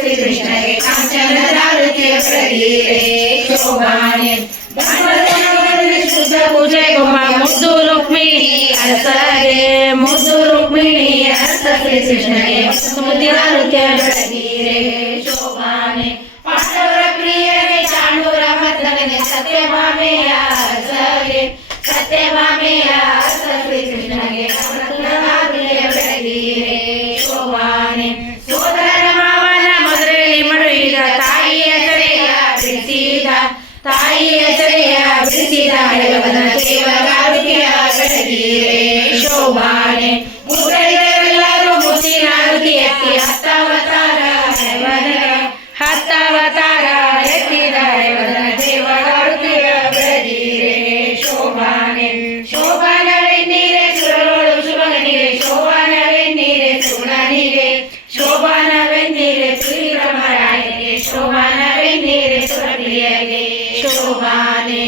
ಶ್ರೀ ಕೃಷ್ಣಗೆ ಕಾಂಚನದಾರುತಿಯ ಪ್ರಗೀರೆ ಶೋಭಾನೆ ಶುದ್ಧ ಪೂಜೆ ಗೊಂಬ ಮುದ್ದು ರುಕ್ಮಿಣಿ ಅರಸಗೆ ಮುದ್ದು ರುಕ್ಮಿಣಿ ಅರಸ ಶ್ರೀ ಕೃಷ್ಣಗೆ ಮುದ್ದಿದಾರುತಿಯ ಪ್ರಗೀರೆ ಶೋಭಾನೆ ಪಾಂಡವರ ಪ್ರಿಯಗೆ ಚಾಣೂರ ಮದ್ದನೆ ಸತ್ಯಭಾಮೆಯ ಅರಸಗೆ ಸತ್ಯಭಾಮೆಯ ಅರಸ ಶ್ರೀ ಕೃಷ್ಣಗೆ ಕಾಂಚನದಾರುತಿಯ ಪ್ರಗೀರೆ ಶೋಭಾನೆ ಸೋದರರ ಮಾವನ ಮದುವೆಯಲ್ಲಿ ಮಡುವಿದ ತಾಯಿಯ ಸೆರೆಯ ಬಿಡಿಸಿದ ತಾಯಿಯ ಸೆರೆಯ ಬಿಡಿಸಿದ ಹಳೆಯವನ ದೇವಗಾರುತಿಯ ಬೆಳಗೀರೆ ಶೋಭಾನೆ ಮುತ್ತೈದರೆಲ್ಲರೂ ಮುತ್ತಿನ ಆರುತಿ ಎತ್ತಿ ಹತ್ತಾವತಾರ ಎತ್ತಿದ ಹಳೆಯವನ ದೇವಗಾರುತಿಯ ಬೆಳಗೀರೆ ಶೋಭಾನೆ ಶೋಭಾನವೆನ್ನೀರೆ ಸುರಗಳು ಶುಭನಿಗೆ ಶೋಭಾನವೆನ್ನೀರೆ ಸುಗುಣನಿಗೆ ಶೋಭಾನವೆನ್ನೀರೆ ಶ್ರೀರಾಮರಾಯನಿಗೆ ಶೋಭಾನವೆನ್ನೀರೆ ಸುರಪ್ರಿಯಗೆ ಶೋಭಾನೆ